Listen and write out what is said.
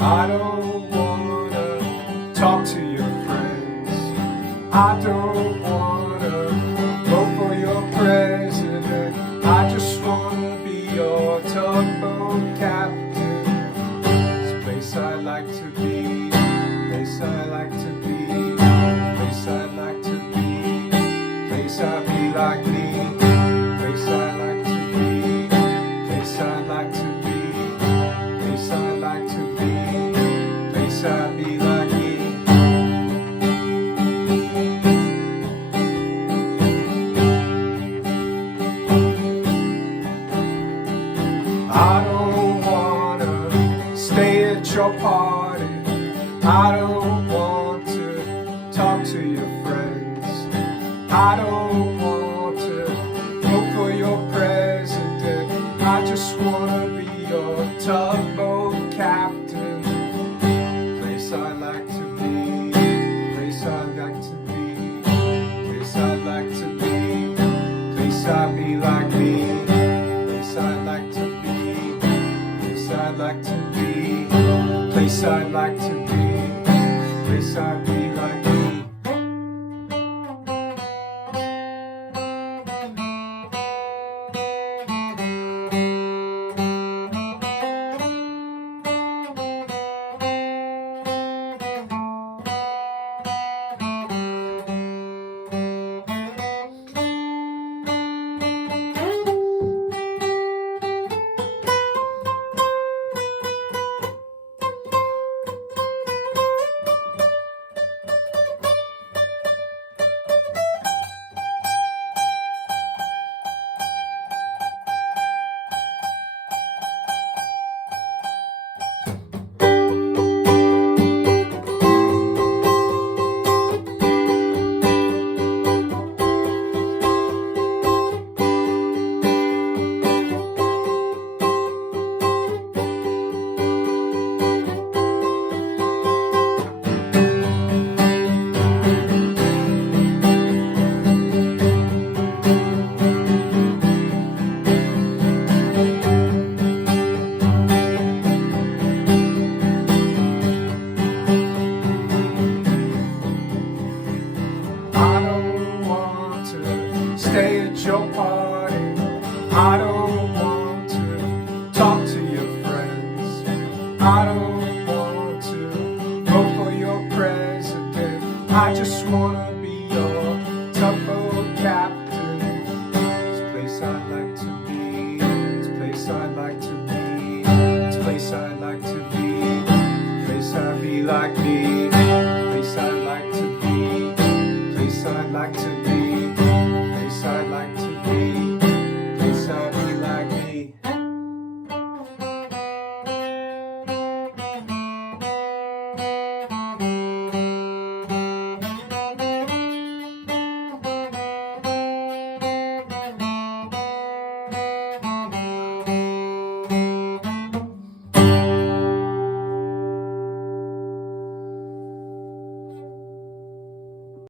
I don't wanna talk to your friends. I don't wanna vote for your president. I just wanna be your tugboat captain. It's a place I like to be, place I like to be, place I like to be, place I be like me, place I like to be, place I like to be, place I like to be, place I be like me. I don't wanna stay at your party. I don't want to talk to your friends. I don't want to vote for your president. I just wanna be your tugboat captain. Place I like to be, place I like to be, place I like to be, place I be like me, place I like to be, place I like to be, place I like to be, place I be like me. Stay at your party. I don't want to talk to your friends. I don't